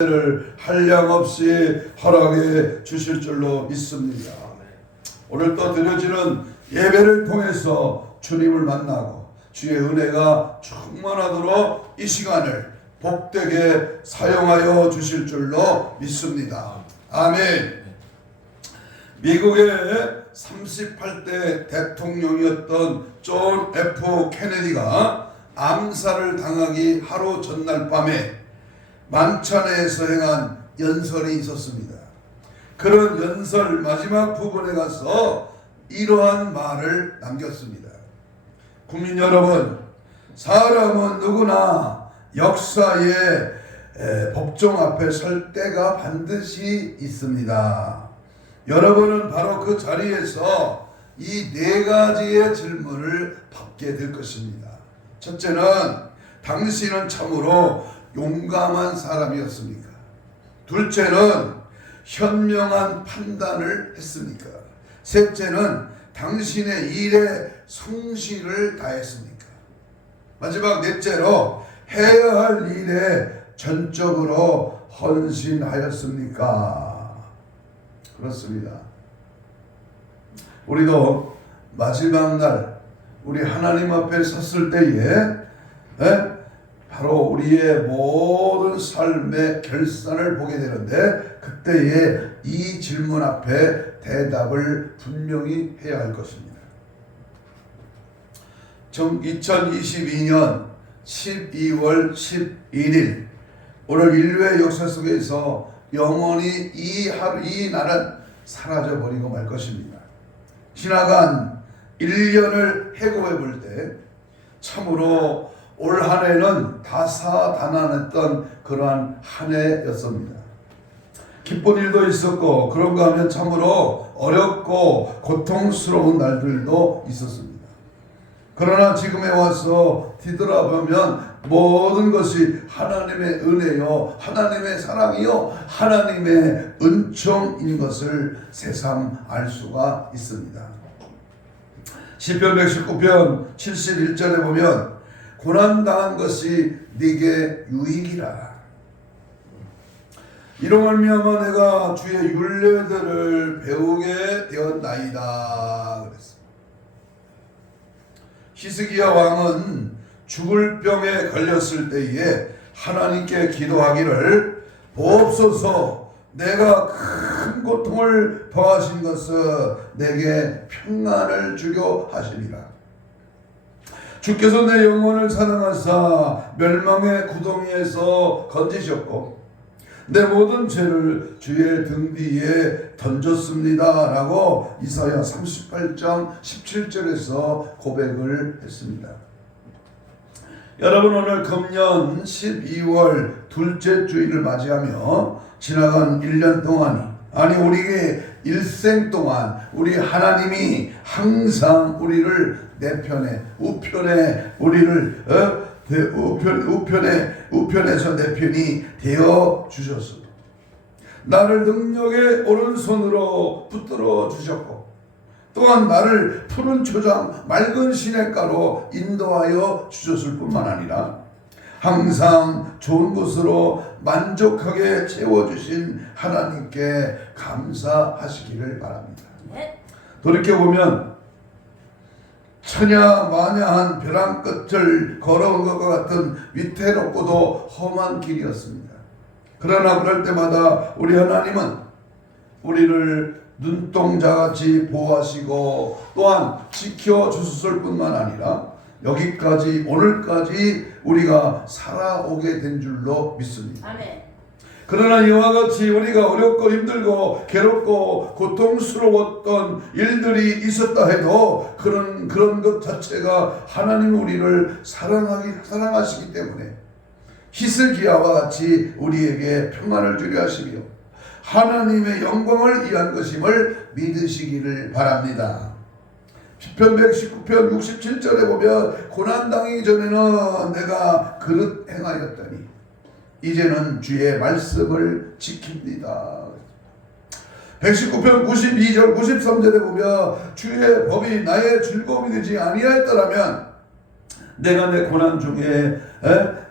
를 한량없이 허락해 주실 줄로 믿습니다. 오늘 또 드려지는 예배를 통해서 주님을 만나고 주의 은혜가 충만하도록 이 시간을 복되게 사용하여 주실 줄로 믿습니다. 아멘. 미국의 38대 대통령이었던 존 F 케네디가 암살을 당하기 하루 전날 밤에 만찬에서 행한 연설이 있었습니다. 그런 연설 마지막 부분에 가서 이러한 말을 남겼습니다. 국민 여러분, 사람은 누구나 역사의 법정 앞에 설 때가 반드시 있습니다. 여러분은 바로 그 자리에서 이 네 가지의 질문을 받게 될 것입니다. 첫째는, 당신은 참으로 용감한 사람이었습니까? 둘째는, 현명한 판단을 했습니까? 셋째는, 당신의 일에 성실을 다했습니까? 마지막 넷째로, 해야 할 일에 전적으로 헌신하였습니까? 그렇습니다. 우리도 마지막 날 우리 하나님 앞에 섰을 때에 바로 우리의 모든 삶의 결산을 보게 되는데, 그때에 이 질문 앞에 대답을 분명히 해야 할 것입니다. 2022년 12월 11일 오늘 인류의 역사 속에서 영원히 이 날은 사라져버리고 말 것입니다. 지나간 1년을 해고해 볼 때 참으로 올 한 해는 다사다난했던 그러한 한 해였습니다. 기쁜 일도 있었고, 그런가 하면 참으로 어렵고 고통스러운 날들도 있었습니다. 그러나 지금에 와서 뒤돌아보면 모든 것이 하나님의 은혜요, 하나님의 사랑이요, 하나님의 은총인 것을 새삼 알 수가 있습니다. 시편 119편 71절에 보면, 고난당한 것이 네게 유익이라. 이로 말미암아 내가 주의 율례들을 배우게 되었나이다 그랬습니다. 히스기야 왕은 죽을 병에 걸렸을 때에 하나님께 기도하기를, 보옵소서, 내가 큰 고통을 더하신 것은 내게 평안을 주려 하시니라. 주께서 내 영혼을 사랑하사 멸망의 구덩이에서 건지셨고 내 모든 죄를 주의 등 뒤에 던졌습니다 라고 이사야 38장 17절에서 고백을 했습니다. 여러분, 오늘 금년 12월 둘째 주일을 맞이하며 지나간 1년 동안이, 아니 우리의 일생 동안 우리 하나님이 항상 우리를 내 편에, 우편에 우리를 우편에서 내 편이 되어 주셨습니다. 나를 능력의 오른손으로 붙들어 주셨고, 또한 나를 푸른 초장 맑은 시냇가로 인도하여 주셨을 뿐만 아니라 항상 좋은 것으로 만족하게 채워주신 하나님께 감사하시기를 바랍니다. 돌이켜보면 천야마냐한 벼랑 끝을 걸어온 것과 같은 위태롭고도 험한 길이었습니다. 그러나 그럴 때마다 우리 하나님은 우리를 눈동자같이 보호하시고 또한 지켜주셨을 뿐만 아니라 여기까지, 오늘까지 우리가 살아오게 된 줄로 믿습니다. 아멘. 그러나 이와 같이 우리가 어렵고 힘들고 괴롭고 고통스러웠던 일들이 있었다 해도 그런 것 자체가 하나님 우리를 사랑하시기 때문에 히스기야와 같이 우리에게 평안을 주려 하시며 하나님의 영광을 위한 것임을 믿으시기를 바랍니다. 시편 119편 67절에 보면, 고난당하기 전에는 내가 그릇 행하였더니 이제는 주의 말씀을 지킵니다. 119편 92절 93절에 보면, 주의 법이 나의 즐거움이 되지 아니하였더라면 내가 내 고난 중에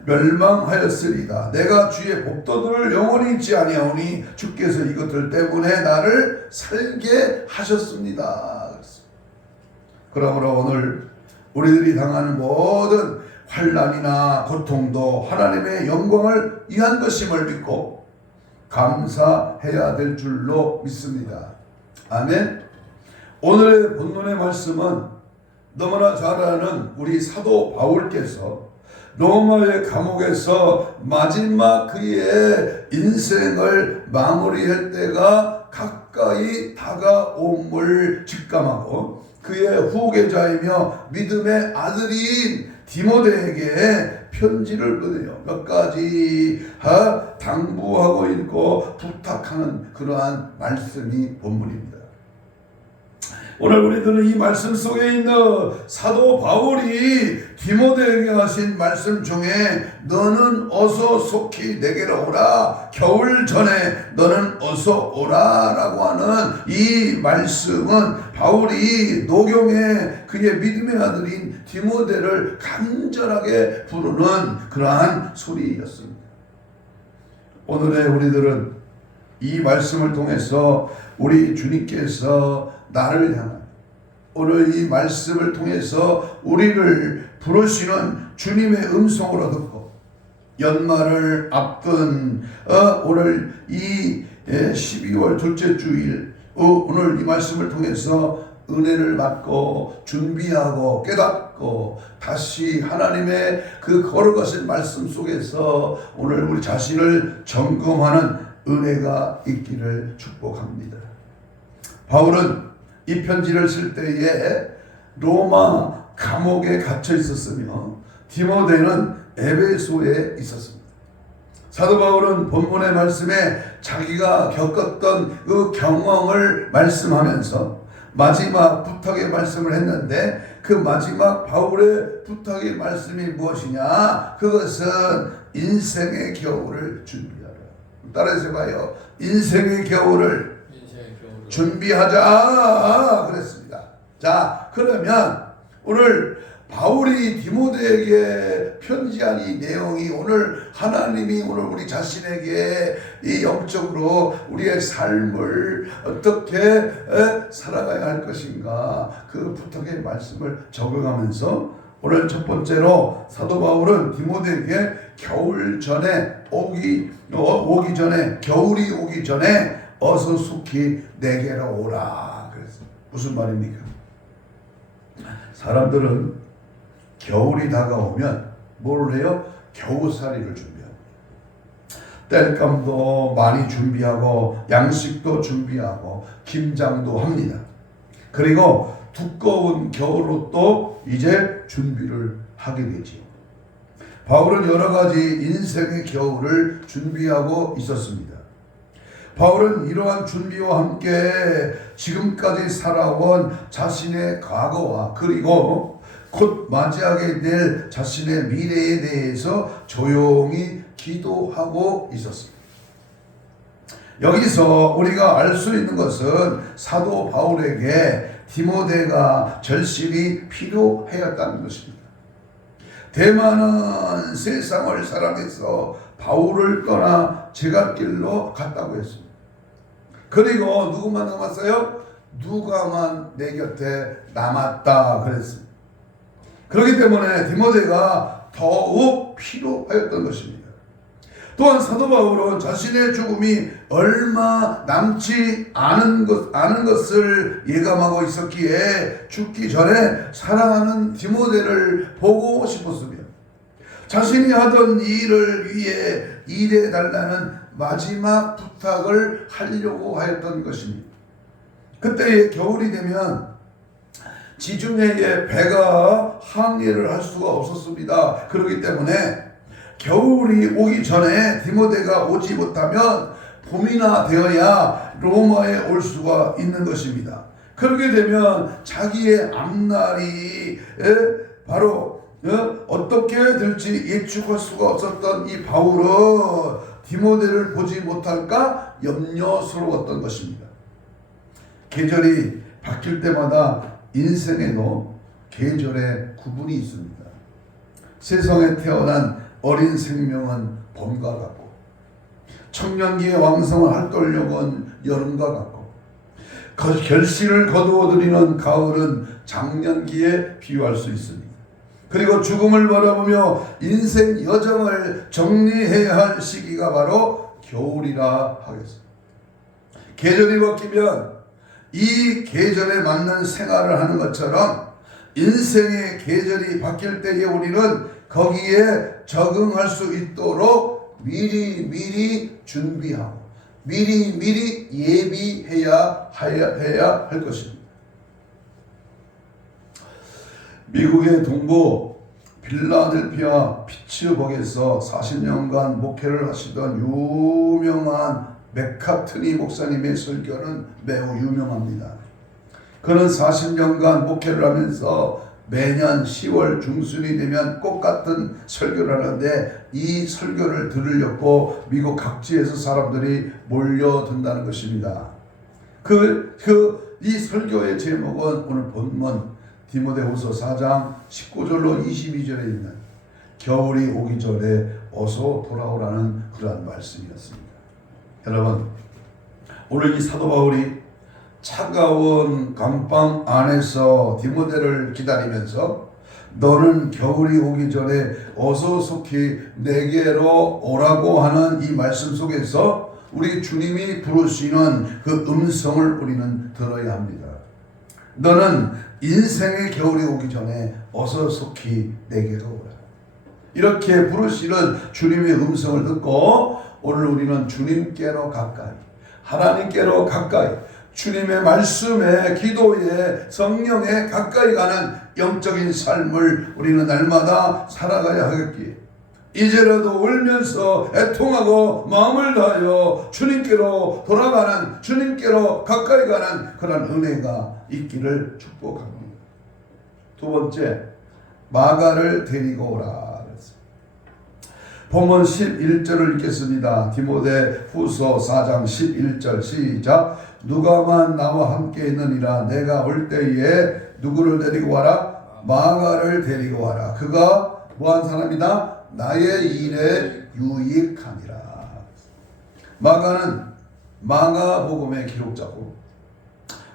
멸망하였으리다. 내가 주의 복도들을 영원히 잊지 아니하오니 주께서 이것들 때문에 나를 살게 하셨습니다. 그러므로 오늘 우리들이 당하는 모든 환난이나 고통도 하나님의 영광을 위한 것임을 믿고 감사해야 될 줄로 믿습니다. 아멘. 오늘의 본문의 말씀은 너무나 잘 아는 우리 사도 바울께서 로마의 감옥에서 마지막 그의 인생을 마무리할 때가 가까이 다가옴을 직감하고 그의 후계자이며 믿음의 아들인 디모데에게 편지를 보내요. 몇 가지 당부하고 있고 부탁하는 그러한 말씀이 본문입니다. 오늘 우리들은 이 말씀 속에 있는 사도 바울이 디모데에게 하신 말씀 중에 너는 어서 속히 내게로 오라, 겨울 전에 너는 어서 오라 라고 하는 이 말씀은 바울이 노경의 그의 믿음의 아들인 디모데를 간절하게 부르는 그러한 소리였습니다. 오늘의 우리들은 이 말씀을 통해서 우리 주님께서 나를 향한 오늘 이 말씀을 통해서 우리를 부르시는 주님의 음성으로 듣고 연말을 앞둔 오늘 이 12월 둘째 주일 오늘 이 말씀을 통해서 은혜를 받고 준비하고 깨닫고 다시 하나님의 그 거룩하신 말씀 속에서 오늘 우리 자신을 점검하는 은혜가 있기를 축복합니다. 바울은 이 편지를 쓸 때에 로마 감옥에 갇혀 있었으며 디모데는 에베소에 있었습니다. 사도 바울은 본문의 말씀에 자기가 겪었던 그 경험을 말씀하면서 마지막 부탁의 말씀을 했는데 그 마지막 바울의 부탁의 말씀이 무엇이냐? 그것은 인생의 겨울을 준비하라. 따라서 봐요. 인생의 겨울을 준비하자 그랬습니다. 자, 그러면 오늘 바울이 디모데에게 편지한 이 내용이 오늘 하나님이 오늘 우리 자신에게 이 영적으로 우리의 삶을 어떻게 살아가야 할 것인가 그 부탁의 말씀을 적용하면서 오늘 첫 번째로 사도 바울은 디모데에게 겨울이 오기 전에 어서 속히 내게로 오라 그랬어요. 무슨 말입니까? 사람들은 겨울이 다가오면 뭘 해요? 겨우살이를 준비합니다. 땔감도 많이 준비하고 양식도 준비하고 김장도 합니다. 그리고 두꺼운 겨울옷도 이제 준비를 하게 되지요. 바울은 여러 가지 인생의 겨울을 준비하고 있었습니다. 바울은 이러한 준비와 함께 지금까지 살아온 자신의 과거와 그리고 곧 맞이하게 될 자신의 미래에 대해서 조용히 기도하고 있었습니다. 여기서 우리가 알 수 있는 것은 사도 바울에게 디모데가 절실히 필요하였다는 것입니다. 대만은 세상을 사랑해서 바울을 떠나 제갈길로 갔다고 했습니다. 그리고 누구만 남았어요? 누가만 내 곁에 남았다 그랬습니다. 그렇기 때문에 디모데가 더욱 필요하였던 것입니다. 또한 사도 바울은 자신의 죽음이 얼마 남지 않은 것을 예감하고 있었기에 죽기 전에 사랑하는 디모데를 보고 싶었으며 자신이 하던 일을 위해 일해달라는 마지막 부탁을 하려고 하였던 것입니다. 그때의 겨울이 되면 지중해의 배가 항해를 할 수가 없었습니다. 그렇기 때문에 겨울이 오기 전에 디모데가 오지 못하면 봄이나 되어야 로마에 올 수가 있는 것입니다. 그렇게 되면 자기의 앞날이 바로 어떻게 될지 예측할 수가 없었던 이 바울은 디모데를 보지 못할까 염려스러웠던 것입니다. 계절이 바뀔 때마다 인생에도 계절의 구분이 있습니다. 세상에 태어난 어린 생명은 봄과 같고, 청년기의 왕성한 활동력은 여름과 같고, 결실을 거두어들이는 가을은 장년기에 비유할 수 있습니다. 그리고 죽음을 바라보며 인생 여정을 정리해야 할 시기가 바로 겨울이라 하겠습니다. 계절이 바뀌면 이 계절에 맞는 생활을 하는 것처럼 인생의 계절이 바뀔 때에 우리는 거기에 적응할 수 있도록 미리 준비하고 미리 예비해야 할 것입니다. 미국의 동부 필라델피아 피츠버그에서 40년간 목회를 하시던 유명한 맥카트니 목사님의 설교는 매우 유명합니다. 그는 40년간 목회를 하면서 매년 10월 중순이 되면 꼭 같은 설교를 하는데 이 설교를 들으려고 미국 각지에서 사람들이 몰려든다는 것입니다. 이 설교의 제목은 오늘 본문 디모데후서 4장 19절로 22절에 있는 겨울이 오기 전에 어서 돌아오라는 그러한 말씀이었습니다. 여러분, 오늘 이 사도 바울이 차가운 감방 안에서 디모데를 기다리면서 너는 겨울이 오기 전에 어서 속히 내게로 오라고 하는 이 말씀 속에서 우리 주님이 부르시는 그 음성을 우리는 들어야 합니다. 너는 인생의 겨울이 오기 전에 어서 속히 내게로 오라. 이렇게 부르시는 주님의 음성을 듣고 오늘 우리는 주님께로 가까이, 하나님께로 가까이, 주님의 말씀에, 기도에, 성령에 가까이 가는 영적인 삶을 우리는 날마다 살아가야 하겠기에 이제라도 울면서 애통하고 마음을 다하여 주님께로 돌아가는, 주님께로 가까이 가는 그런 은혜가 있기를 축복합니다. 두 번째, 마가를 데리고 오라. 본문 11절을 읽겠습니다. 디모데 후서 4장 11절 시작. 누가만 나와 함께 있느니라. 내가 올 때에 누구를 데리고 와라? 마가를 데리고 와라. 그가 뭐한 사람이다? 나의 일에 유익하니라. 마가는 마가복음의 기록자고,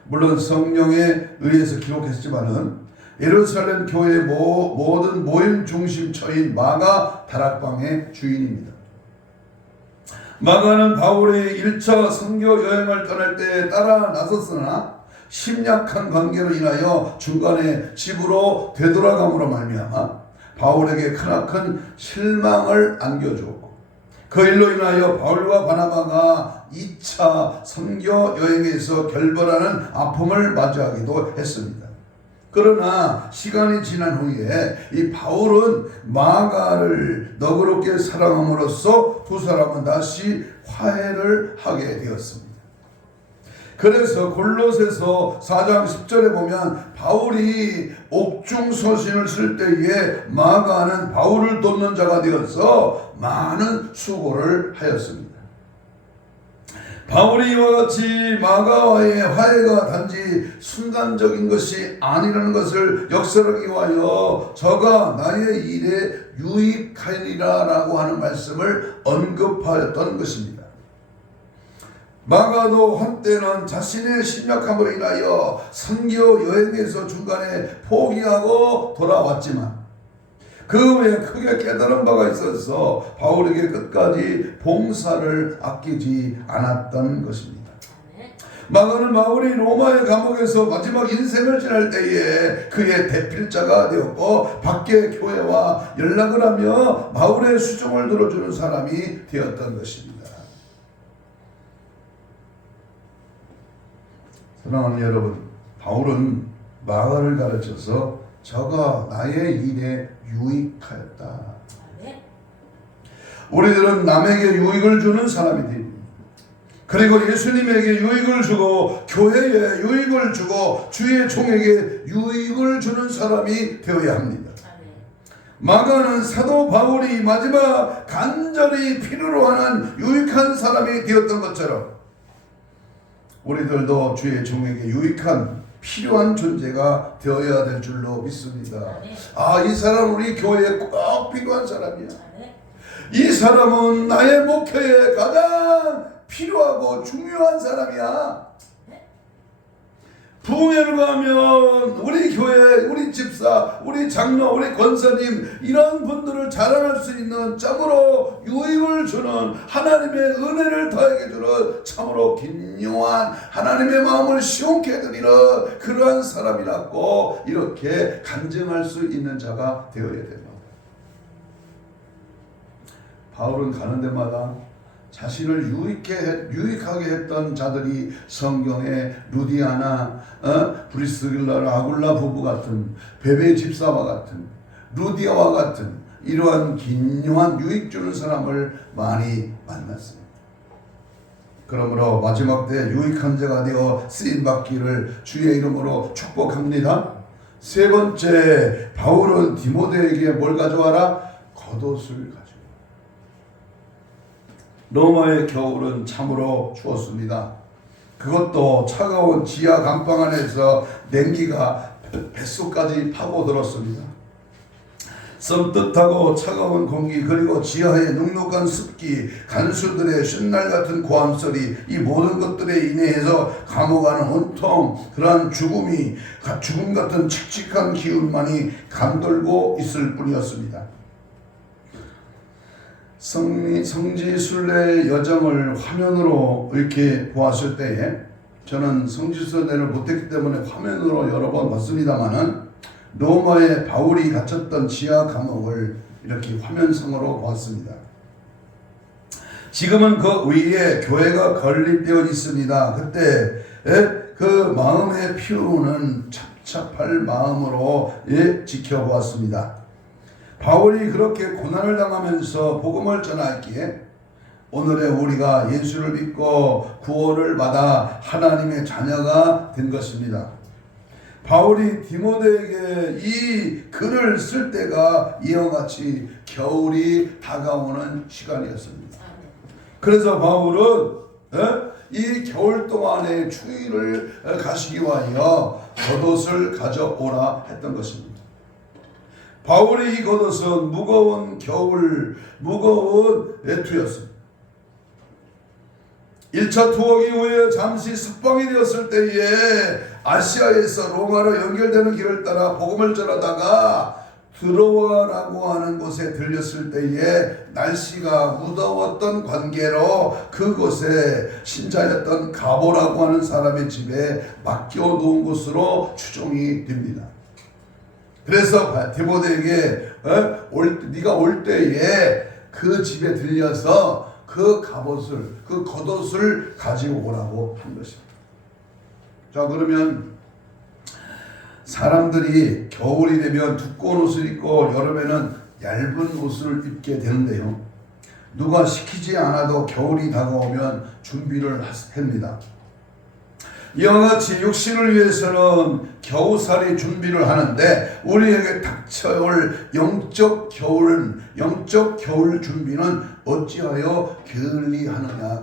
물론 성령에 의해서 기록했지만은 예루살렘 교회의 모든 모임 중심처인 마가 다락방의 주인입니다. 마가는 바울의 1차 선교 여행을 떠날 때 따라 나섰으나 심약한 관계로 인하여 중간에 집으로 되돌아감으로 말미암아 바울에게 크나큰 실망을 안겨주었고, 그 일로 인하여 바울과 바나바가 2차 선교 여행에서 결별하는 아픔을 맞이하기도 했습니다. 그러나 시간이 지난 후에 이 바울은 마가를 너그럽게 사랑함으로써 두 사람은 다시 화해를 하게 되었습니다. 그래서 골로새서 4장 10절에 보면 바울이 옥중서신을 쓸 때에 마가는 바울을 돕는 자가 되어서 많은 수고를 하였습니다. 바울이 이와 같이 마가와의 화해가 단지 순간적인 것이 아니라는 것을 역설하기 위하여 저가 나의 일에 유익하리라 라고 하는 말씀을 언급하였던 것입니다. 마가도 한때는 자신의 심약함으로 인하여 선교 여행에서 중간에 포기하고 돌아왔지만 그 후에 크게 깨달은 바가 있어서 바울에게 끝까지 봉사를 아끼지 않았던 것입니다. 마가는 바울이 로마의 감옥에서 마지막 인생을 지날 때에 그의 대필자가 되었고 밖에 교회와 연락을 하며 바울의 수종을 들어주는 사람이 되었던 것입니다. 사랑하는 여러분, 바울은 마가를 가르쳐서 저가 나의 일에 유익하였다. 우리들은 남에게 유익을 주는 사람이 됩니다. 그리고 예수님에게 유익을 주고 교회에 유익을 주고 주의 종에게 유익을 주는 사람이 되어야 합니다. 마가는 사도 바울이 마지막 간절히 필요로 하는 유익한 사람이 되었던 것처럼 우리들도 주의 종에게 유익한 필요한 존재가 되어야 될 줄로 믿습니다. 이 사람 우리 교회에 꼭 필요한 사람이야. 이 사람은 나의 목회에 가장 필요하고 중요한 사람이야. 부흥회를 가면 우리 교회, 우리 집사, 우리 장로, 우리 권사님 이런 분들을 자랑할 수 있는 참으로 유익을 주는 하나님의 은혜를 더하게 주는 참으로 긴요한 하나님의 마음을 시원케 해드리는 그러한 사람이라고 이렇게 간증할 수 있는 자가 되어야 됩니다. 바울은 가는 데마다 자신을 유익하게 했던 자들이 성경에 루디아나, 브리스길라, 아굴라 부부 같은, 베베 집사와 같은, 루디아와 같은 이러한 긴요한 유익 주는 사람을 많이 만났습니다. 그러므로 마지막 때 유익한 자가 되어 쓰임받기를 주의 이름으로 축복합니다. 세 번째, 바울은 디모데에게 뭘 가져와라? 겉옷을 가져와. 로마의 겨울은 참으로 추웠습니다. 그것도 차가운 지하 감방 안에서 냉기가 뱃속까지 파고들었습니다. 썸뜻하고 차가운 공기, 그리고 지하의 눅눅한 습기, 간수들의 신날 같은 고함소리, 이 모든 것들에 인해서 감옥하는 온통 그러한 죽음 같은 칙칙한 기운만이 감돌고 있을 뿐이었습니다. 성지순례의 여정을 화면으로 이렇게 보았을 때에, 저는 성지순례를 못했기 때문에 화면으로 여러 번 봤습니다만은 로마의 바울이 갇혔던 지하 감옥을 이렇게 화면상으로 보았습니다. 지금은 그 위에 교회가 건립되어 있습니다. 그때 그 마음의 피로는 찹찹할 마음으로 지켜보았습니다. 바울이 그렇게 고난을 당하면서 복음을 전하기에 오늘의 우리가 예수를 믿고 구원을 받아 하나님의 자녀가 된 것입니다. 바울이 디모데에게 이 글을 쓸 때가 이와 같이 겨울이 다가오는 시간이었습니다. 그래서 바울은 이 겨울 동안의 추위를 가시기 위하여 겉옷을 가져오라 했던 것입니다. 바울의 이 겉옷은 무거운 외투였습니다. 1차 투옥 이후에 잠시 석방이 되었을 때에 아시아에서 로마로 연결되는 길을 따라 복음을 전하다가 드로아라고 하는 곳에 들렸을 때에 날씨가 무더웠던 관계로 그곳에 신자였던 가보라고 하는 사람의 집에 맡겨놓은 것으로 추정이 됩니다. 그래서 디모데에게 네가 올 때에 그 집에 들려서 그 겉옷을 가지고 오라고 한 것입니다. 자, 그러면 사람들이 겨울이 되면 두꺼운 옷을 입고 여름에는 얇은 옷을 입게 되는데요, 누가 시키지 않아도 겨울이 다가오면 준비를 합니다. 이와 같이 육신을 위해서는 겨우살이 준비를 하는데 우리에게 닥쳐올 영적 겨울 준비는 어찌하여 게을리하느냐.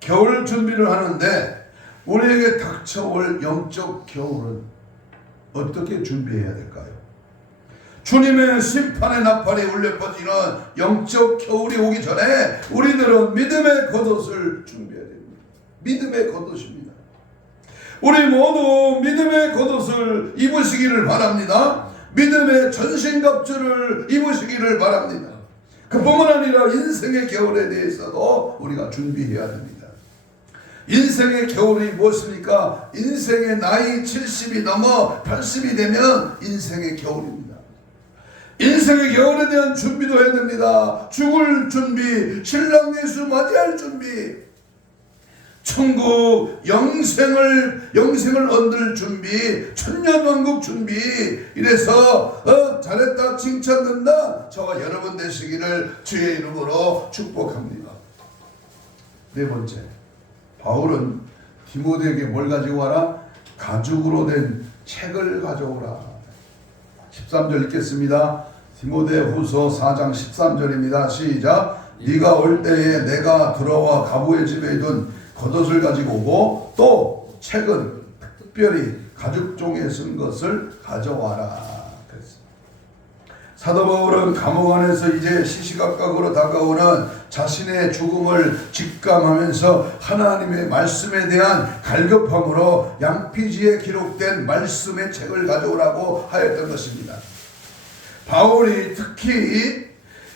겨울 준비를 하는데 우리에게 닥쳐올 영적 겨울은 어떻게 준비해야 될까요? 주님의 심판의 나팔이 울려 퍼지는 영적 겨울이 오기 전에 우리들은 믿음의 겉옷을 준비해야 됩니다. 믿음의 겉옷입니다. 우리 모두 믿음의 겉옷을 입으시기를 바랍니다. 믿음의 전신갑주를 입으시기를 바랍니다. 그뿐만 아니라 인생의 겨울에 대해서도 우리가 준비해야 됩니다. 인생의 겨울이 무엇입니까? 인생의 나이 70이 넘어 80이 되면 인생의 겨울입니다. 인생의 겨울에 대한 준비도 해야 됩니다. 죽을 준비, 신랑 예수 맞이할 준비, 천국 영생을 얻을 준비, 천년왕국 준비. 이래서 잘했다 칭찬된다 저와 여러분 되시기를 주의 이름으로 축복합니다. 네 번째, 바울은 디모데에게 뭘 가지고 와라? 가죽으로 된 책을 가져오라. 13절 읽겠습니다. 디모데후서 4장 13절입니다. 시작. 네가 올 때에 내가 들어와 가부의 집에 둔 겉옷을 가지고 오고 또 책은 특별히 가죽종에 쓴 것을 가져와라. 사도 바울은 감옥 안에서 이제 시시각각으로 다가오는 자신의 죽음을 직감하면서 하나님의 말씀에 대한 갈급함으로 양피지에 기록된 말씀의 책을 가져오라고 하였던 것입니다. 바울이 특히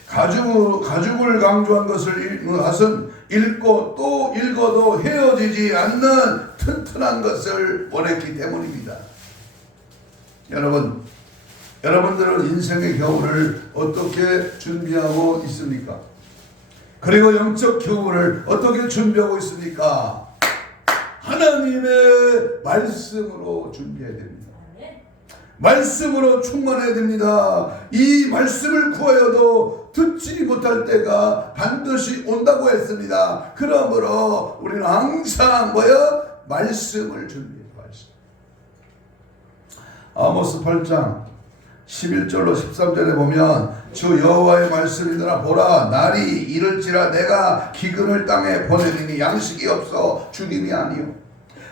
가죽을 강조한 것은 읽고 또 읽어도 헤어지지 않는 튼튼한 것을 원했기 때문입니다. 여러분들은 인생의 겨울을 어떻게 준비하고 있습니까? 그리고 영적 겨울을 어떻게 준비하고 있습니까? 하나님의 말씀으로 준비해야 됩니다. 말씀으로 충만해야 됩니다. 이 말씀을 구하여도 듣지 못할 때가 반드시 온다고 했습니다. 그러므로 우리는 항상 말씀을 준비해야 말씀. 아모스 8장 11절로 13절에 보면 주 여호와의 말씀이니라 보라 날이 이를지라 내가 기근을 땅에 보내리니 양식이 없어 죽임이 아니요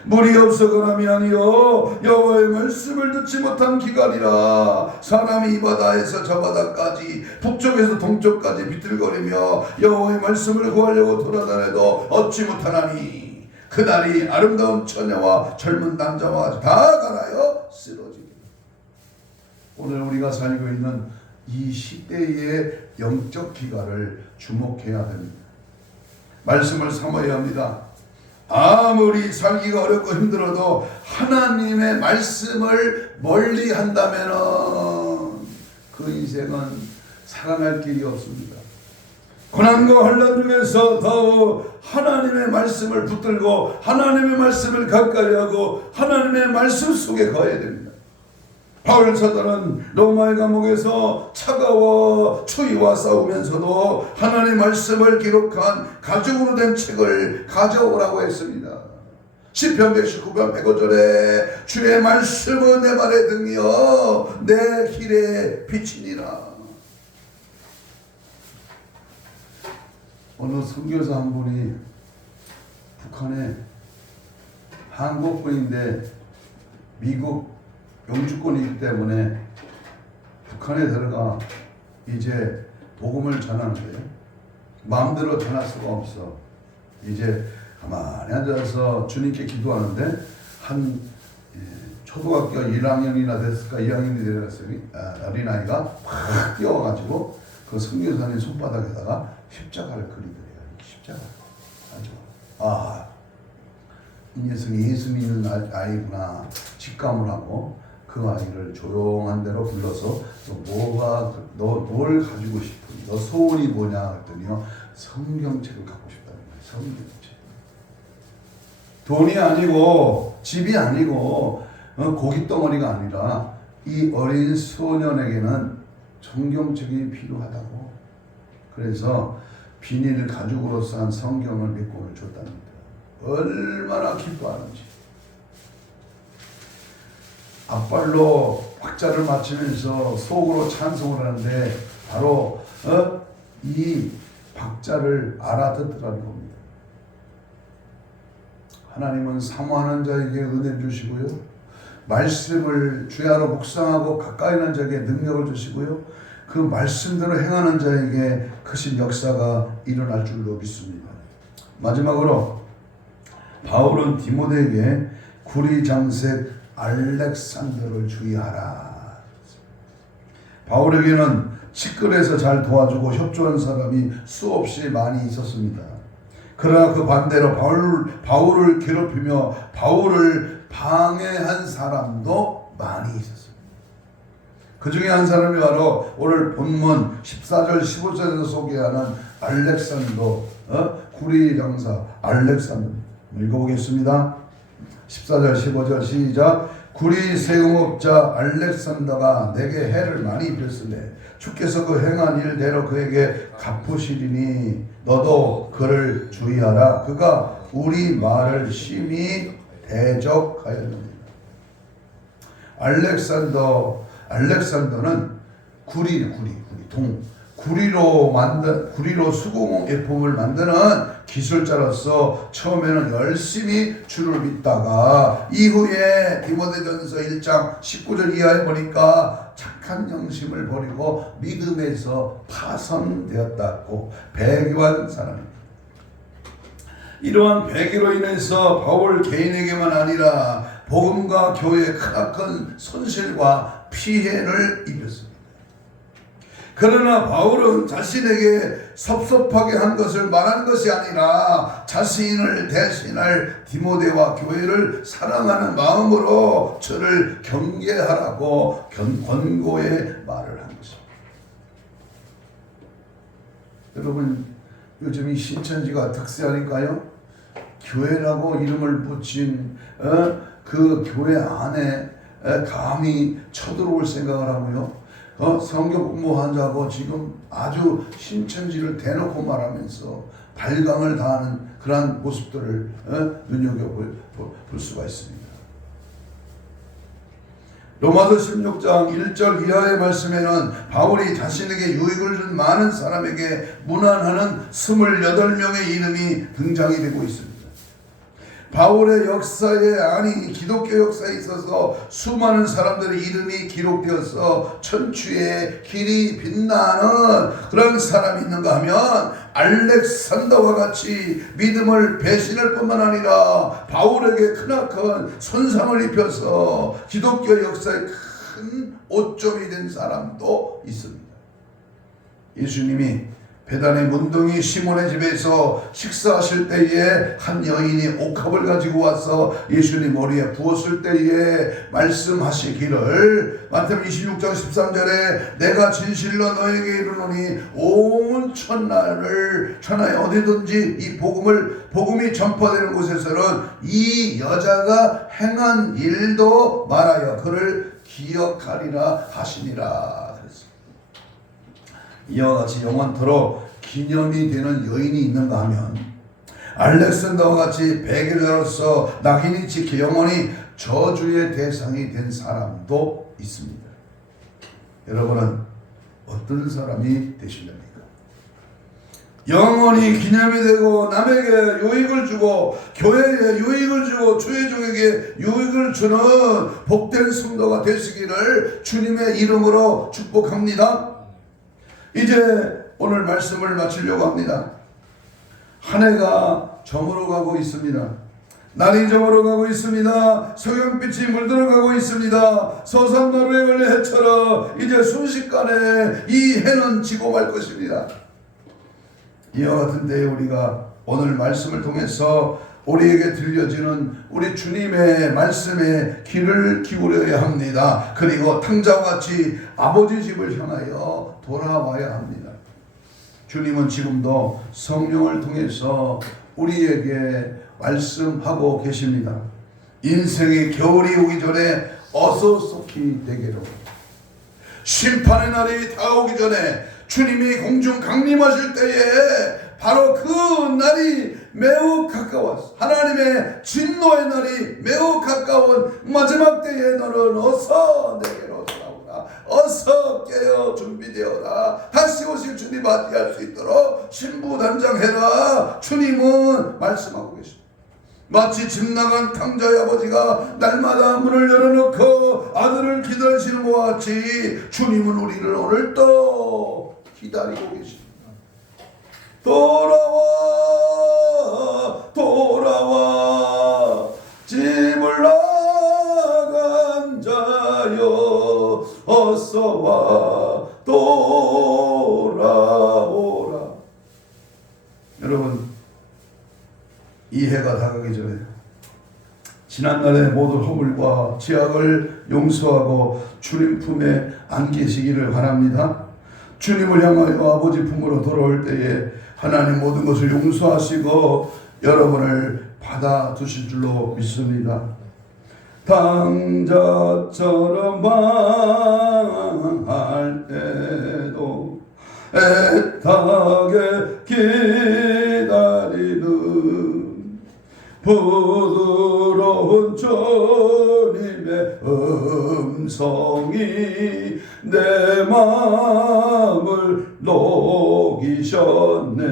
물이 없어 건함이 아니요 여호와의 말씀을 듣지 못한 기간이라 사람이 이 바다에서 저 바다까지 북쪽에서 동쪽까지 비틀거리며 여호와의 말씀을 구하려고 돌아다녀도 얻지 못하나니 그날이 아름다운 처녀와 젊은 남자와 다 갈아여 쓰러지리라. 오늘 우리가 살고 있는 이 시대의 영적 기간을 주목해야 됩니다. 말씀을 삼아야 합니다. 아무리 살기가 어렵고 힘들어도 하나님의 말씀을 멀리 한다면 그 인생은 살아날 길이 없습니다. 고난과 환난 중에서 더 하나님의 말씀을 붙들고 하나님의 말씀을 가까이 하고 하나님의 말씀 속에 거해야 됩니다. 바울 사도는 로마의 감옥에서 차가워 추위와 싸우면서도 하나님의 말씀을 기록한 가죽으로 된 책을 가져오라고 했습니다. 시편 119편 105절에 주의 말씀은 내 발의 등이요 내 길에 빛이니라. 어느 선교사 한 분이 북한에 한국분인데 미국 영주권이기 때문에 북한에 들어가 이제 복음을 전하는데 마음대로 전할 수가 없어. 이제 가만히 앉아서 주님께 기도하는데 한 초등학교 1학년이나 됐을까 2학년이 되었으니 어린아이가 팍 뛰어와가지고 그 선교사님 손바닥에다가 십자가를 그리더래요. 십자가. 이 녀석이 예수 믿는 아이구나 직감을 하고 그 아이를 조용한 데로 불러서 너 뭘 가지고 싶으니 너 소원이 뭐냐 했더니요 성경책을 갖고 싶다는 거예요. 성경책. 돈이 아니고 집이 아니고 고깃덩어리가 아니라 이 어린 소년에게는 성경책이 필요하다고. 그래서 비닐 가죽으로 싼 성경을 몇 권을 줬답니다. 얼마나 기뻐하는지. 앞발로 박자를 맞추면서 속으로 찬송을 하는데 바로 이 박자를 알아듣더라는 겁니다. 하나님은 사모하는 자에게 은혜를 주시고요. 말씀을 주야로 묵상하고 가까이 있는 자에게 능력을 주시고요. 그 말씀대로 행하는 자에게 크신 역사가 일어날 줄로 믿습니다. 마지막으로 바울은 디모데에게 구리장색 알렉산더를 주의하라. 바울에게는 치끌에서 잘 도와주고 협조한 사람이 수없이 많이 있었습니다. 그러나 그 반대로 바울을 괴롭히며 바울을 방해한 사람도 많이 있었습니다. 그 중에 한 사람이 바로 오늘 본문 14절 15절에서 소개하는 알렉산더 구리장사 알렉산더 읽어보겠습니다. 14절 15절 시작. 구리 세공업자 알렉산더가 내게 해를 많이 입혔으되 주께서 그 행한 일대로 그에게 갚으시리니 너도 그를 주의하라. 그가 우리 말을 심히 대적하였느니라. 알렉산더는 구리 구리로 수공예품을 만드는 기술자로서 처음에는 열심히 주를 믿다가 이후에 디모데전서 1장 19절 이하에 보니까 착한 영심을 버리고 믿음에서 파선되었다고 배교한 사람입니다. 이러한 배교로 인해서 바울 개인에게만 아니라 복음과 교회에 크나큰 손실과 피해를 입혔습니다. 그러나 바울은 자신에게 섭섭하게 한 것을 말한 것이 아니라 자신을 대신할 디모데와 교회를 사랑하는 마음으로 저를 경계하라고 권고의 말을 한 것입니다. 여러분, 요즘 이 신천지가 특세하니까요, 교회라고 이름을 붙인 그 교회 안에 감히 쳐들어올 생각을 하고요, 성경 공부하자고 지금 아주 신천지를 대놓고 말하면서 발광을 다하는 그러한 모습들을 눈여겨볼 수가 있습니다. 로마서 16장 1절 이하의 말씀에는 바울이 자신에게 유익을 준 많은 사람에게 문안하는 28명의 이름이 등장이 되고 있습니다. 바울의 역사에, 아니 기독교 역사에 있어서 수많은 사람들의 이름이 기록되어서 천추의 길이 빛나는 그런 사람이 있는가 하면 알렉산더와 같이 믿음을 배신할 뿐만 아니라 바울에게 크나큰 손상을 입혀서 기독교 역사에 큰 오점이 된 사람도 있습니다. 예수님이 베단의 문둥이 시몬의 집에서 식사하실 때에 한 여인이 옥합을 가지고 와서 예수님 머리에 부었을 때에 말씀하시기를, 마태복음 26장 13절에 내가 진실로 너에게 이르노니 온 천하에 어디든지 이 복음이 전파되는 곳에서는 이 여자가 행한 일도 말하여 그를 기억하리라 하시니라. 이와 같이 영원토록 기념이 되는 여인이 있는가 하면 알렉산더와 같이 배교자로서 낙인이 찍혀 영원히 저주의 대상이 된 사람도 있습니다. 여러분은 어떤 사람이 되실랍니까? 영원히 기념이 되고 남에게 유익을 주고 교회에 유익을 주고 주의종에게 유익을 주는 복된 성도가 되시기를 주님의 이름으로 축복합니다. 이제 오늘 말씀을 마치려고 합니다. 한 해가 저물어가고 있습니다. 날이 저물어가고 있습니다. 석영빛이 물들어가고 있습니다. 서산나루에 걸려 해처럼 이제 순식간에 이 해는 지고 말 것입니다. 이와 같은 때에 우리가 오늘 말씀을 통해서 우리에게 들려지는 우리 주님의 말씀에 귀를 기울여야 합니다. 그리고 탕자와 같이 아버지 집을 향하여 돌아와야 합니다. 주님은 지금도 성령을 통해서 우리에게 말씀하고 계십니다. 인생의 겨울이 오기 전에 어서 속히 되기로, 심판의 날이 다가오기 전에 주님이 공중 강림하실 때에 바로 그 날이 매우 가까웠어. 하나님의 진노의 날이 매우 가까운 마지막 때에 너는 어서 내게로 돌아오라. 어서 깨어 준비되어라. 다시 오실 주님 맞이할 수 있도록 신부단장해라. 주님은 말씀하고 계십니다. 마치 집 나간 탕자의 아버지가 날마다 문을 열어놓고 아들을 기다리시는 것과 같이 주님은 우리를 오늘도 기다리고 계십니다. 돌아와 집을 나간 자여 어서와 돌아오라. 여러분, 이 해가 다가기 전에 지난날의 모든 허물과 죄악을 용서하고 주님 품에 안기시기를 바랍니다. 주님을 향하여 아버지 품으로 돌아올 때에 하나님 모든 것을 용서하시고 여러분을 받아두실 줄로 믿습니다. 탕자처럼 망할 때도 애타게 기다리는 부드러운 주님의 음성이 내 마음을 녹이셨네.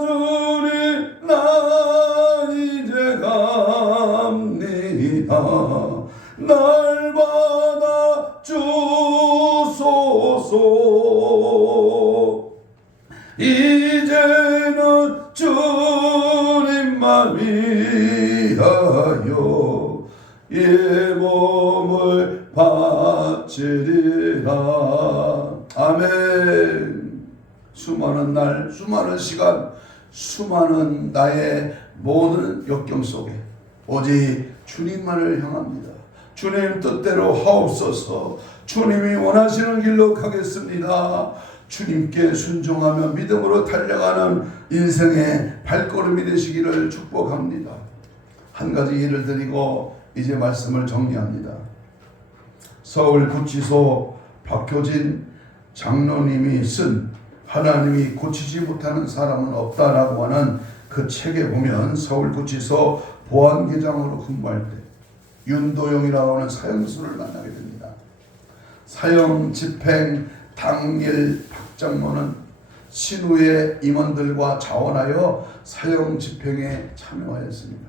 주님 나 이제 갑니다. 날 받아 주소서. 이제는 주님만 위하여 이 몸을 바치리라. 아멘. 수많은 날, 수많은 시간, 수많은 나의 모든 역경 속에 오직 주님만을 향합니다. 주님 뜻대로 하옵소서. 주님이 원하시는 길로 가겠습니다. 주님께 순종하며 믿음으로 달려가는 인생의 발걸음이 되시기를 축복합니다. 한 가지 예를 드리고 이제 말씀을 정리합니다. 서울구치소 박효진 장로님이 쓴 하나님이 고치지 못하는 사람은 없다라고 하는 그 책에 보면 서울구치소 보안계장으로 근무할 때 윤도영이라고 하는 사형수를 만나게 됩니다. 사형 집행 당일 박장로는 신우의 임원들과 자원하여 사형 집행에 참여하였습니다.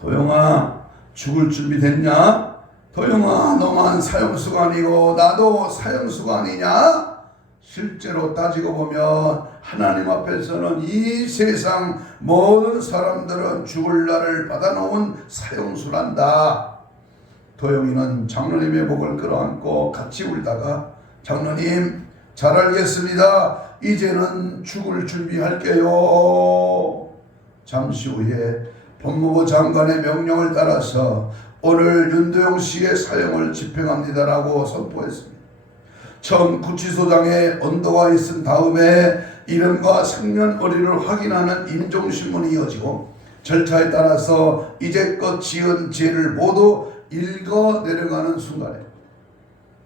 도영아, 죽을 준비 됐냐? 도영아, 너만 사형수가 아니고 나도 사형수가 아니냐? 실제로 따지고 보면 하나님 앞에서는 이 세상 모든 사람들은 죽을 날을 받아놓은 사형수란다. 도영이는 장로님의 목을 끌어안고 같이 울다가 장로님 잘 알겠습니다. 이제는 죽을 준비할게요. 잠시 후에 법무부 장관의 명령을 따라서 오늘 윤도영 씨의 사형을 집행합니다라고 선포했습니다. 처음 구치소장에 언도가 있은 다음에 이름과 생년월일을 확인하는 인종신문이 이어지고 절차에 따라서 이제껏 지은 죄를 모두 읽어 내려가는 순간에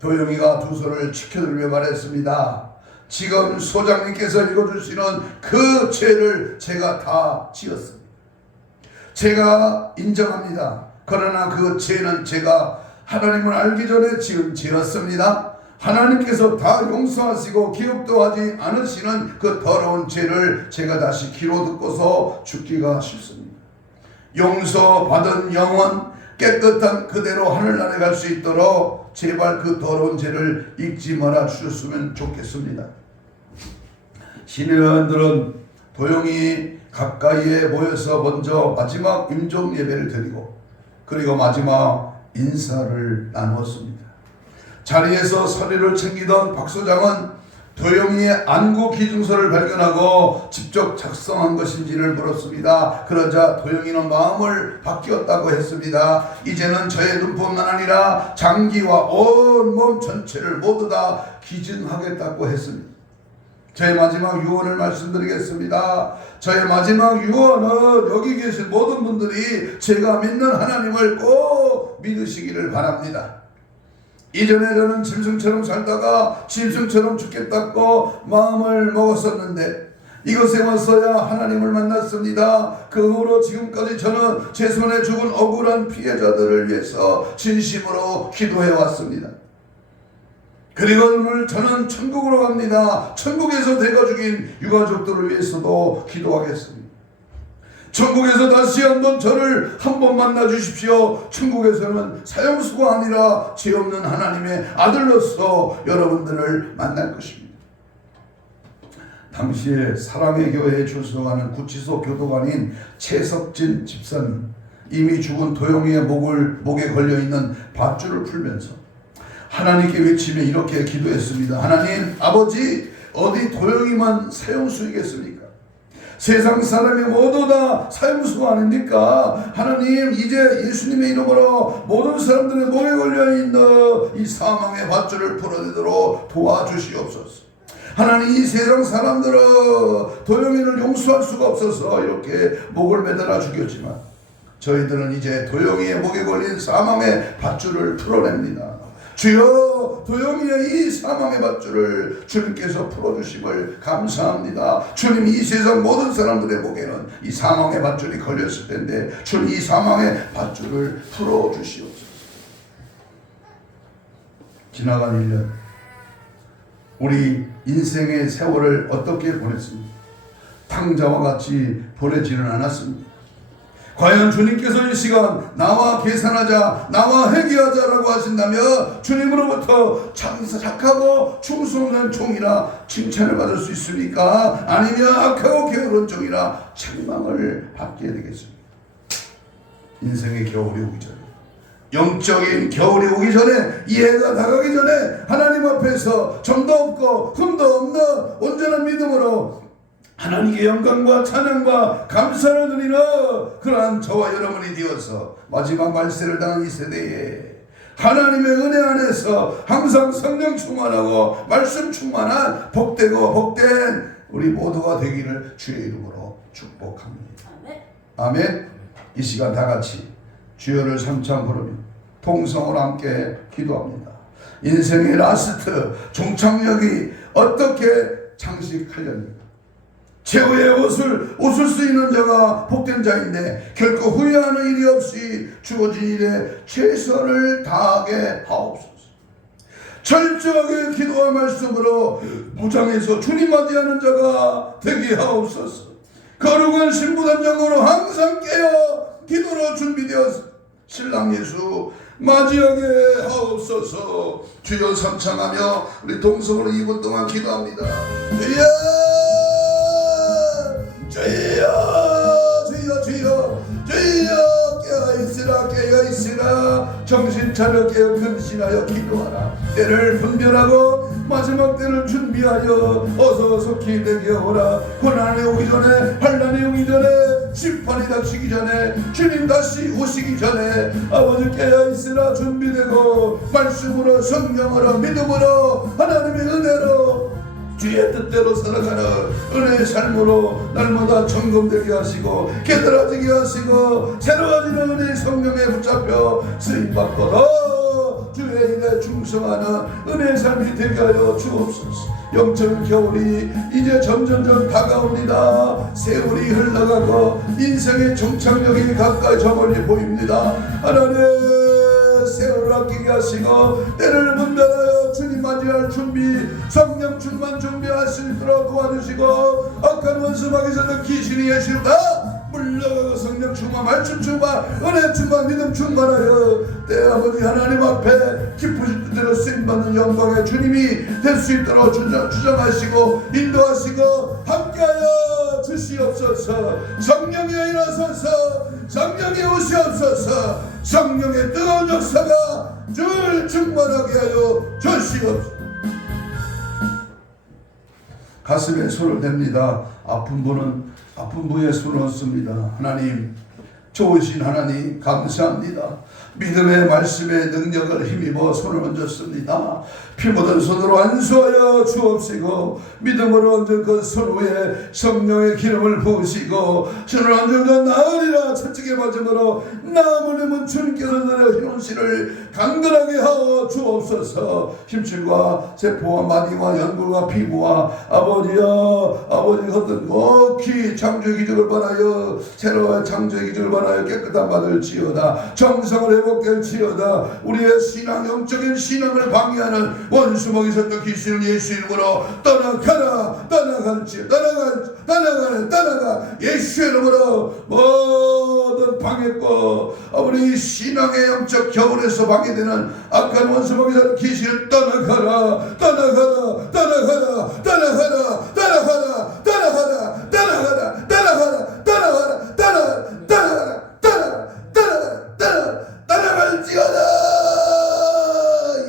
도영이가 두 손을 치켜들며 말했습니다. 지금 소장님께서 읽어주시는 그 죄를 제가 다 지었습니다. 제가 인정합니다. 그러나 그 죄는 제가 하나님을 알기 전에 지은 죄였습니다. 하나님께서 다 용서하시고 기억도 하지 않으시는 그 더러운 죄를 제가 다시 귀로 듣고서 죽기가 싫습니다. 용서받은 영혼 깨끗한 그대로 하늘나라에 갈 수 있도록 제발 그 더러운 죄를 잊지 말아 주셨으면 좋겠습니다. 신의원들은 도영이 가까이에 모여서 먼저 마지막 임종 예배를 드리고 그리고 마지막 인사를 나누었습니다. 자리에서 서류를 챙기던 박 소장은 도영이의 안구 기증서를 발견하고 직접 작성한 것인지를 물었습니다. 그러자 도영이는 마음을 바뀌었다고 했습니다. 이제는 저의 눈뿐만 아니라 장기와 온몸 전체를 모두 다 기증하겠다고 했습니다. 저의 마지막 유언을 말씀드리겠습니다. 저의 마지막 유언은 여기 계신 모든 분들이 제가 믿는 하나님을 꼭 믿으시기를 바랍니다. 이전에 저는 짐승처럼 살다가 짐승처럼 죽겠다고 마음을 먹었었는데 이곳에 와서야 하나님을 만났습니다. 그 후로 지금까지 저는 제 손에 죽은 억울한 피해자들을 위해서 진심으로 기도해 왔습니다. 그리고 오늘 저는 천국으로 갑니다. 천국에서 내가 죽인 유가족들을 위해서도 기도하겠습니다. 천국에서 다시 한번 저를 한번 만나 주십시오. 천국에서는 사형수가 아니라 죄 없는 하나님의 아들로서 여러분들을 만날 것입니다. 당시에 사랑의 교회에 출석하는 구치소 교도관인 최석진 집사는 이미 죽은 도영이의 목에 걸려있는 밧줄을 풀면서 하나님께 외치며 이렇게 기도했습니다. 하나님 아버지, 어디 도영이만 사형수이겠습니까? 세상 사람이 모두 다 사형수가 아닙니까? 하나님 이제 예수님의 이름으로 모든 사람들의 목에 걸려있는 이 사망의 밧줄을 풀어내도록 도와주시옵소서. 하나님 이 세상 사람들은 도영이를 용서할 수가 없어서 이렇게 목을 매달아 죽였지만 저희들은 이제 도영이의 목에 걸린 사망의 밧줄을 풀어냅니다. 주여 도영이의 이 사망의 밧줄을 주님께서 풀어주심을 감사합니다. 주님, 이 세상 모든 사람들의 목에는 이 사망의 밧줄이 걸렸을 텐데 주님, 이 사망의 밧줄을 풀어주시옵소서. 지나간 1년 우리 인생의 세월을 어떻게 보냈습니까? 탕자와 같이 보내지는 않았습니다. 과연 주님께서 이 시간 나와 계산하자, 나와 회개하자라고 하신다면 주님으로부터 착하고 충성된 종이라 칭찬을 받을 수 있습니까? 아니면 악하고 게으른 종이라 책망을 받게 되겠습니까? 인생의 겨울이 오기 전에, 영적인 겨울이 오기 전에, 이 해가 다가기 전에 하나님 앞에서 점도 없고 흠도 없는 온전한 믿음으로 하나님께 영광과 찬양과 감사를 드리는 그러한 저와 여러분이 되어서 마지막 말세를 당한 이 세대에 하나님의 은혜 안에서 항상 성령 충만하고 말씀 충만한 복되고 복된 우리 모두가 되기를 주의 이름으로 축복합니다. 아멘. 이 시간 다 같이 주여를 삼창 부르며 통성으로 함께 기도합니다. 인생의 라스트 종착역이 어떻게 장식하려니까? 최후의 옷을 웃을 수 있는 자가 복된 자인데 결코 후회하는 일이 없이 주어진 일에 최선을 다하게 하옵소서. 철저하게 기도와 말씀으로 무장해서 주님 맞이하는 자가 되게 하옵소서. 거룩한 신부단장으로 항상 깨어 기도로 준비되어서 신랑 예수 맞이하게 하옵소서. 주여 삼창하며 우리 동성으로 2분 동안 기도합니다. 주여 주여 주여 주여 주여 깨어있으라 깨어있으라 정신 차려 깨어 근신하여 기도하라. 때를 분별하고 마지막 때를 준비하여 어서 속히 내게 오라. 고난이 오기 전에, 환난이 오기 전에, 심판이 닥치기 전에, 주님 다시 오시기 전에 아버지 깨어있으라. 준비되고 말씀으로 성령으로 믿음으로 하나님의 은혜로 주의 뜻대로 살아가는 은혜의 삶으로 날마다 점검되게 하시고 깨달아지게 하시고 새로워지는 은혜의 성령에 붙잡혀 쓰임받고 주의 일에 충성하는 은혜의 삶이 되게 하여 주옵소서. 영적인 겨울이 이제 점점점 다가옵니다. 세월이 흘러가고 인생의 종착역이 가까이 저 멀리 보입니다. 하나님 세월을 아끼게 하시고 때를 분별하여 주님 맞이할 준비, 성령 충만 준비할 수 있도록 도와주시고 악한 원수 마귀에서 귀신이 예수다 물러가고 성령 충만, 말씀 충만, 은혜 충만, 믿음 충만하여 때 아버지 하나님 앞에 기쁘실 뜻대로 쓰임받는 영광의 주님이 될 수 있도록 주장하시고 인도하시고 함께하여 주시옵소서. 성령이 일어서서 성령이 오시옵소서. 성령의 뜨거운 역사가 늘 충만하게 하여 주시옵소서. 가슴에 손을 댑니다. 아픈 분은 아픈 부에 손을 얹습니다. 하나님, 좋으신 하나님 감사합니다. 믿음의 말씀의 능력을 힘입어 손을 얹었습니다. 피 묻은 손으로 안수하여 주옵시고 믿음으로 얹은 그 손 위에 성령의 기름을 부으시고 손을 얹은 그 나으리라 채찍에 맞음으로 나무님은 주님께서 너의 현실을 강건하게 하여 주옵소서. 힘줄과 세포와 마디와 연골과 피부와 아버지여 아버지 어떤 꼭히 창조의 기적을 받아여 새로운 창조의 기적을 받아여 깨끗한 받을 지어다. 정성을 회복될지어다. 우리의 신앙 영적인 신앙을 방해하는 원수 먹이셨던 귀신을 예수 이름으로 떠나가라. 떠나갈지 떠나가 예수 이름으로 모든 방해고 우리 신앙의 영적 겨울에서 방해되는 악한 원수 먹이셨던 귀신을 떠나가라. 떠나갈지어다.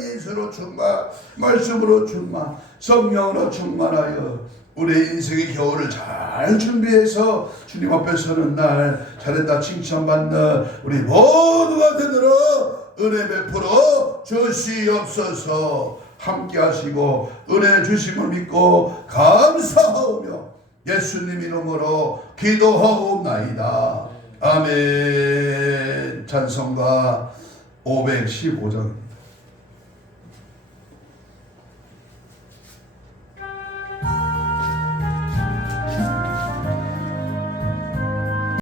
예수로 충만, 말씀으로 충만, 성령으로 충만하여 우리의 인생의 겨울을 잘 준비해서 주님 앞에 서는 날 잘했다 칭찬받는 우리 모두가 되도록 은혜 베풀어 주시옵소서. 함께 하시고 은혜 주심을 믿고 감사하오며 예수님 이름으로 기도하옵나이다. 아멘. 찬송가 515장